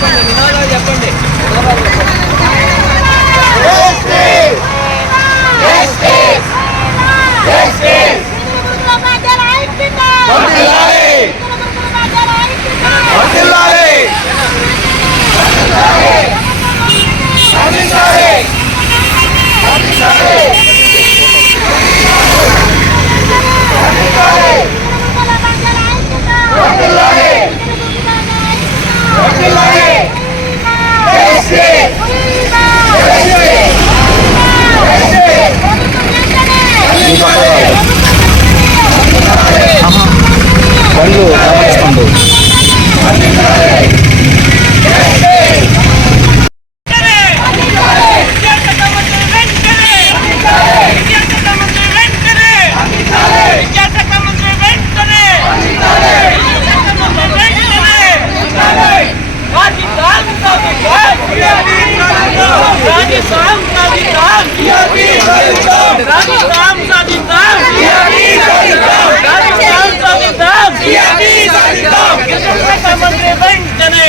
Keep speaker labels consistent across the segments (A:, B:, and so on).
A: condenado.
B: వెంటనే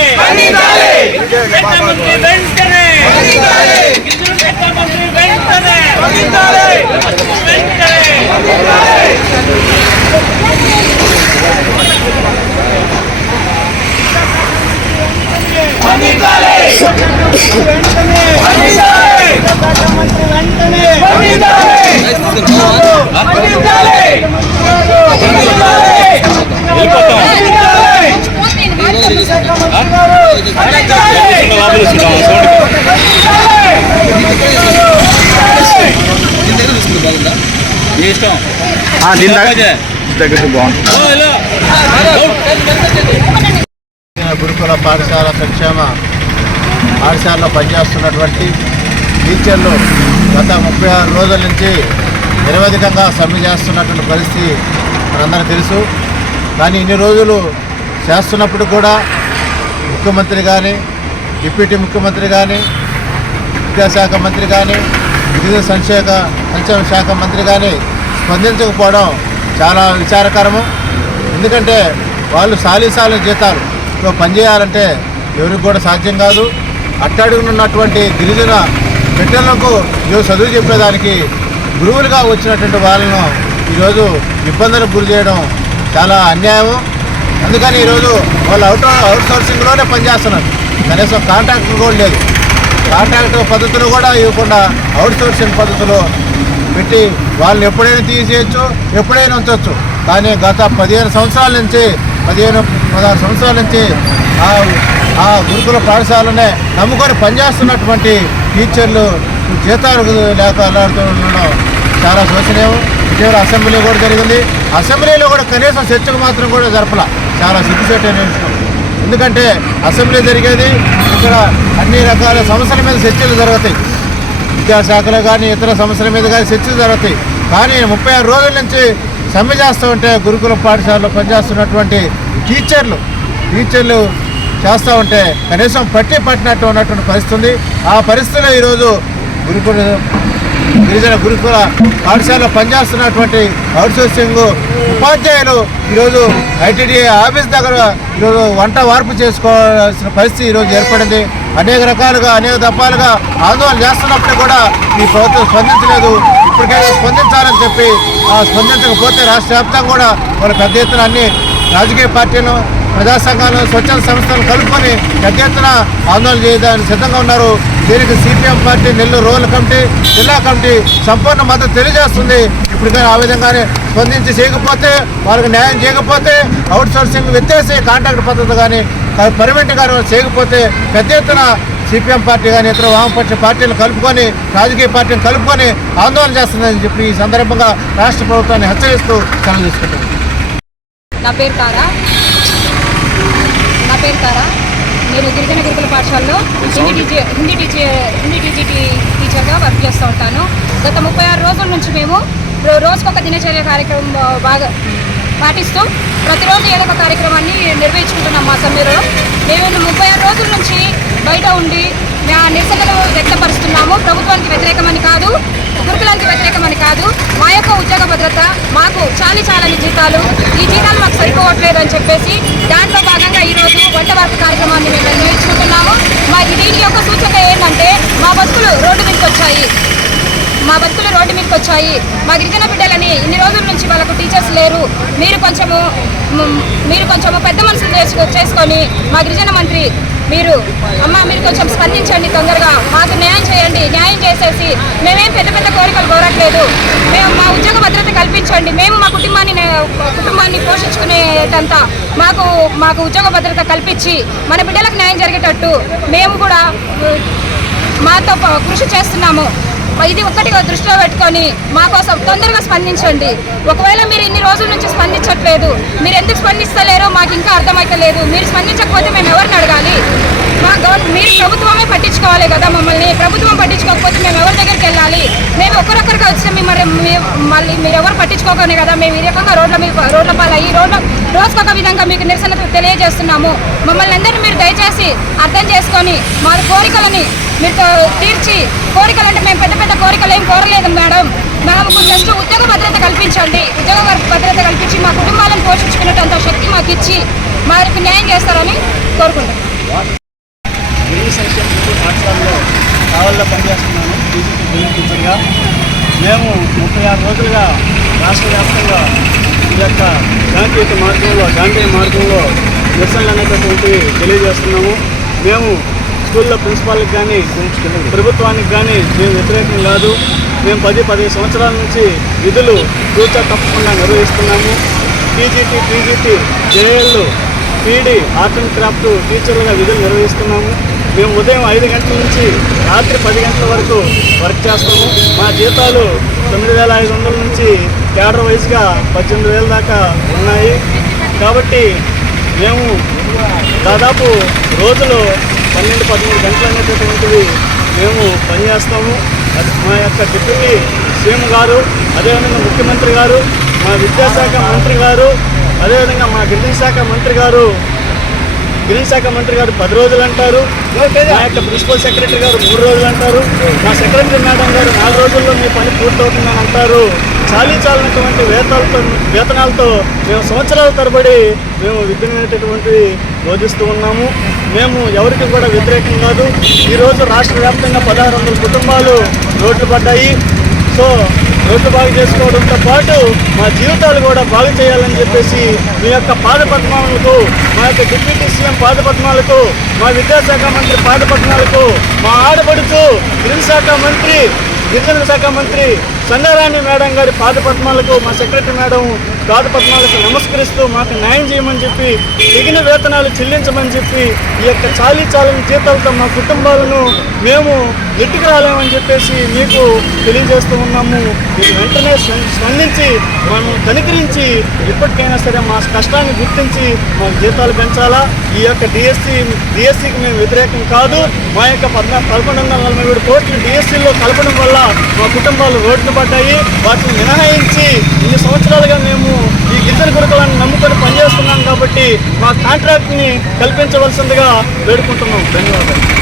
A: దీని దగ్గర దగ్గర బాగుంటుంది.
C: గురుకుల పాఠశాల సంక్షేమ పాఠశాలలో పనిచేస్తున్నటువంటి టీచర్లు గత ముప్పై ఆరు రోజుల నుంచి నిరవధికంగా సమ్మె చేస్తున్నటువంటి పరిస్థితి మనందరికీ తెలుసు. కానీ ఇన్ని రోజులు చేస్తున్నప్పుడు కూడా ముఖ్యమంత్రి కానీ డిప్యూటీ ముఖ్యమంత్రి కానీ విద్యాశాఖ మంత్రి కానీ విద్యుత్ సంక్షేమ సంక్షేమ శాఖ మంత్రి కానీ స్పందించకపోవడం చాలా విచారకరము. ఎందుకంటే వాళ్ళు సాలీసాలు జీతాలు ఇప్పుడు పనిచేయాలంటే ఎవరికి కూడా సాధ్యం కాదు. అట్టడుగునున్నటువంటి గిరిజన బిడ్డలకు ఈరోజు చదువు చెప్పేదానికి గురువులుగా వచ్చినటువంటి వాళ్ళను ఈరోజు ఇబ్బందులకు గురి చేయడం చాలా అన్యాయం అందుకని ఈరోజు వాళ్ళు అవుట్ అవుట్ సోర్సింగ్లోనే పనిచేస్తున్నారు. కనీసం కాంట్రాక్టర్ కూడా లేదు. కాంట్రాక్ట్ పద్ధతులు కూడా ఇవ్వకుండా అవుట్ సోర్సింగ్ పద్ధతిలో పెట్టి వాళ్ళని ఎప్పుడైనా తీసేయచ్చు ఎప్పుడైనా ఉంచవచ్చు కానీ గత పదిహేను సంవత్సరాల నుంచి పదిహేను పదహారు సంవత్సరాల నుంచి ఆ గురుకుల పాఠశాలనే నమ్ముకొని పనిచేస్తున్నటువంటి టీచర్లు జీతాలు లేక ఉండడం చాలా శోచనీయం. ఇటీవల అసెంబ్లీ కూడా జరిగింది. అసెంబ్లీలో కూడా కనీసం చర్చకు మాత్రం కూడా జరపల. చాలా సిగ్గుసేటైన ఎందుకంటే అసెంబ్లీ జరిగేది ఇక్కడ అన్ని రకాల సమస్యల మీద చర్చలు జరుగుతాయి. విద్యాశాఖలో కానీ ఇతర సమస్యల మీద కానీ చర్చలు జరుగుతాయి. కానీ ముప్పై ఆరు రోజుల నుంచి సమ్మె చేస్తూ ఉంటే గురుకుల పాఠశాలలో పనిచేస్తున్నటువంటి టీచర్లు టీచర్లు చేస్తూ ఉంటే కనీసం పట్టి పట్టినట్టు ఉన్నటువంటి పరిస్థితి ఉంది. ఆ పరిస్థితిలో ఈరోజు గురుకుల గిరిజన గురుకుల పాఠశాలలో పనిచేస్తున్నటువంటి అవుట్సోర్సింగ్ ఉపాధ్యాయులు ఈరోజు ఐటీడీఏ ఆఫీస్ దగ్గర ఈరోజు వంట వార్పు చేసుకోవాల్సిన పరిస్థితి ఈరోజు ఏర్పడింది. అనేక రకాలుగా అనేక దఫాలుగా ఆందోళన చేస్తున్నప్పుడు కూడా ఈ ప్రభుత్వం స్పందించలేదు. ఇప్పటికైనా స్పందించాలని చెప్పి ఆ స్పందించకపోతే రాష్ట్ర వ్యాప్తంగా కూడా వాళ్ళు పెద్ద ఎత్తున అన్ని రాజకీయ పార్టీలు ప్రజా సంఘాలు స్వచ్ఛంద సంస్థలు కలుపుకొని పెద్ద ఎత్తున ఆందోళన చేయడానికి సిద్ధంగా ఉన్నారు. దీనికి CPM party Nellore rural committee జిల్లా కమిటీ సంపూర్ణ మద్దతు తెలియజేస్తుంది. ఇప్పటికైనా ఆ విధంగానే స్పందించి చేయకపోతే వాళ్ళకి న్యాయం చేయకపోతే అవుట్ సోర్సింగ్ ఎత్తేసి కాంట్రాక్ట్ పద్ధతి కానీ పర్మనెంట్ కానీ చేయకపోతే పెద్ద ఎత్తున సిపిఎం పార్టీ కానీ ఇతర వామపక్ష పార్టీలు కలుపుకొని రాజకీయ పార్టీని కలుపుకొని ఆందోళన చేస్తుందని చెప్పి ఈ సందర్భంగా రాష్ట్ర ప్రభుత్వాన్ని హెచ్చరిస్తూ సెలవు తీసుకుంటాం
D: నా పేరు తారా. నా పేరు తారా. నేను గిరిజన గురుకుల పాఠశాలలో Hindi teacher Hindi teacher Hindi TG టీచర్గా వర్క్ చేస్తూ ఉంటాను. గత ముప్పై ఆరు రోజుల నుంచి మేము రోజుకొక దినచర్య కార్యక్రమం బాగా పాటిస్తూ ప్రతిరోజు ఏదో ఒక కార్యక్రమాన్ని నిర్వహించుకుంటున్నాం మా సమ్మెలో. మేము ముప్పై ఆరు రోజుల నుంచి బయట ఉండి మా నిరసనలు వ్యక్తపరుస్తున్నాము. ప్రభుత్వానికి వ్యతిరేకమని కాదు గురుకులానికి వ్యతిరేకమని కాదు మా యొక్క ఉద్యోగ భద్రత మాకు చాలి చాలని జీతాలు ఈ జీతాలు మాకు సరిపోవట్లేదు అని చెప్పేసి దాంట్లో భాగంగా ఈరోజు వంట వార్పు కార్యక్రమాన్ని మేము నిర్వహించుకుంటున్నాము. మా దీని యొక్క సూచన ఏంటంటే మా బతుకులు రోడ్డు మీదకి వచ్చాయి. మా బతుకులు రోడ్డు మీదకి వచ్చాయి. మా గిరిజన బిడ్డలని ఇన్ని రోజుల నుంచి వాళ్ళకు టీచర్స్ లేరు. మీరు కొంచెము మీరు కొంచెము పెద్ద మనుషులు చేసుకో చేసుకొని మా గిరిజన మంత్రి మీరు అమ్మ మీరు కొంచెం స్పందించండి తొందరగా. మాకు న్యాయం చేసేసి మేమేం పెద్ద పెద్ద కోరికలు కోరట్లేదు. మేము మా ఉద్యోగ భద్రత కల్పించండి. మేము మా కుటుంబాన్ని కుటుంబాన్ని పోషించుకునేటంత మాకు మాకు ఉద్యోగ భద్రత కల్పించి మన బిడ్డలకు న్యాయం జరిగేటట్టు మేము కూడా మాతో కృషి చేస్తున్నాము. ఇది ఒక్కటిగా దృష్టిలో పెట్టుకొని మా కోసం తొందరగా స్పందించండి. ఒకవేళ మీరు ఇన్ని రోజుల నుంచి స్పందించట్లేదు మీరు ఎందుకు స్పందిస్తలేరో మాకు ఇంకా అర్థమైతలేదు. మీరు స్పందించకపోతే మేము ఎవరిని అడగాలి? మీరు ప్రభుత్వమే పట్టించుకోవాలి కదా మమ్మల్ని. ప్రభుత్వం పట్టించుకోకపోతే మేము ఎవరి దగ్గరికి వెళ్ళాలి? మేము ఒకరొకరికి వస్తే మిమ్మల్ని మళ్ళీ మీరు ఎవరు పట్టించుకోకనే కదా. మేము ఈ రకంగా రోడ్ల మీద రోడ్ల పాలయ్యి రోడ్ల రోజుకొక విధంగా మీకు నిరసన తెలియజేస్తున్నాము. మమ్మల్ని అందరినీ మీరు దయచేసి అర్థం చేసుకొని మా కోరికలని మీరు తీర్చి కోరికలు అంటే మేము పెద్ద పెద్ద కోరికలు ఏం కోరలేదు మేడం. మాకు జస్ట్ ఉద్యోగ భద్రత కల్పించండి. ఉద్యోగ భద్రత కల్పించి మా కుటుంబాలను పోషించుకునేటంత శక్తి మాకు ఇచ్చి మాకు న్యాయం చేస్తారని కోరుకుంటున్నాం.
E: గిరిజన సెక్షన్ గుంటూరు పాఠశాలలో కావల్లో పనిచేస్తున్నాను. టీచర్ బిల్లింగ్ టీచర్గా మేము ముప్పై ఆరు రోజులుగా రాష్ట్ర వ్యాప్తంగా ఈ యొక్క గాంధీ మార్గంలో గాంధీ మార్గంలో నిరసనలు అనేటటువంటివి తెలియజేస్తున్నాము. మేము స్కూల్లో ప్రిన్సిపాల్కి కానీ ప్రభుత్వానికి కానీ మేము వ్యతిరేకం కాదు. మేము పది పదిహేను సంవత్సరాల నుంచి విధులు తూచా తప్పకుండా నిర్వహిస్తున్నాము. TGT TGT JL PD art and craft టీచర్లుగా విధులు నిర్వహిస్తున్నాము. మేము ఉదయం ఐదు గంటల నుంచి రాత్రి పది గంటల వరకు వర్క్ చేస్తాము. మా జీతాలు తొమ్మిది వేల ఐదు వందల నుంచి క్యాడర్ వైజ్గా పద్దెనిమిది వేల దాకా ఉన్నాయి. కాబట్టి మేము దాదాపు రోజులో పన్నెండు పదమూడు గంటలు అనేటటువంటివి మేము పనిచేస్తాము. అది మా యొక్క డిప్యూటీ సీఎం గారు అదేవిధంగా ముఖ్యమంత్రి గారు మా విద్యాశాఖ మంత్రి గారు అదేవిధంగా మా గిరిజన శాఖ మంత్రి గారు గిరిజన శాఖ మంత్రి గారు పది రోజులు అంటారు. మా యొక్క ప్రిన్సిపల్ సెక్రటరీ గారు మూడు రోజులు అంటారు. మా సెక్రటరీ మేడం గారు నాలుగు రోజుల్లో మీ పని పూర్తవుతుందని అంటారు. చాలీ చాలినటువంటి వేతనాలతో వేతనాలతో మేము సంవత్సరాల తరబడి మేము విభిన్నమైనటువంటివి బోధిస్తూ ఉన్నాము. మేము ఎవరికి కూడా వ్యతిరేకం కాదు. ఈరోజు రాష్ట్ర వ్యాప్తంగా పదహారు వందల కుటుంబాలు రోడ్లు పడ్డాయి. సో రోడ్లు బాగు చేసుకోవడంతో పాటు మా జీవితాలు కూడా బాగు చేయాలని చెప్పేసి మీ యొక్క పాదపద్మాలకు మా యొక్క డిప్యూటీ సీఎం పాదపద్మాలకు మా విద్యాశాఖ మంత్రి పాదపద్మాలకు మా ఆడపడుచు గిరిజన శాఖ మంత్రి గిరిజన శాఖ మంత్రి సంగారాణి మేడం గారి పాదపద్మాలకు మా సెక్రటరీ మేడం పాదపద్మాలకు నమస్కరిస్తూ మాకు న్యాయం చేయమని చెప్పి తగిన వేతనాలు చెల్లించమని చెప్పి ఈ యొక్క చాలీ చాలని జీతాలతో మా కుటుంబాలను మేము ఎట్టుకు రాలేమని చెప్పేసి మీకు తెలియజేస్తూ ఉన్నాము. మీరు వెంటనే స్పందించి మనం కనికరించి ఇప్పటికైనా సరే మా కష్టాన్ని గుర్తించి మా జీతాలు పెంచాలా? ఈ యొక్క డిఎస్సి డిఎస్సికి మేము వ్యతిరేకం కాదు. మా యొక్క పద్నా పదకొండు వందల నలభై ఏడు కోట్లు డిఎస్సిలో కలపడం వల్ల మా కుటుంబాలు రోడ్డు పడ్డాయి. వాటిని మినహాయించి ఇన్ని సంవత్సరాలుగా మేము ఈ గిరిజన గురుకులను నమ్ముకొని పనిచేస్తున్నాం కాబట్టి మా కాంట్రాక్ట్ని కల్పించవలసిందిగా వేడుకుంటున్నాం. ధన్యవాదాలు.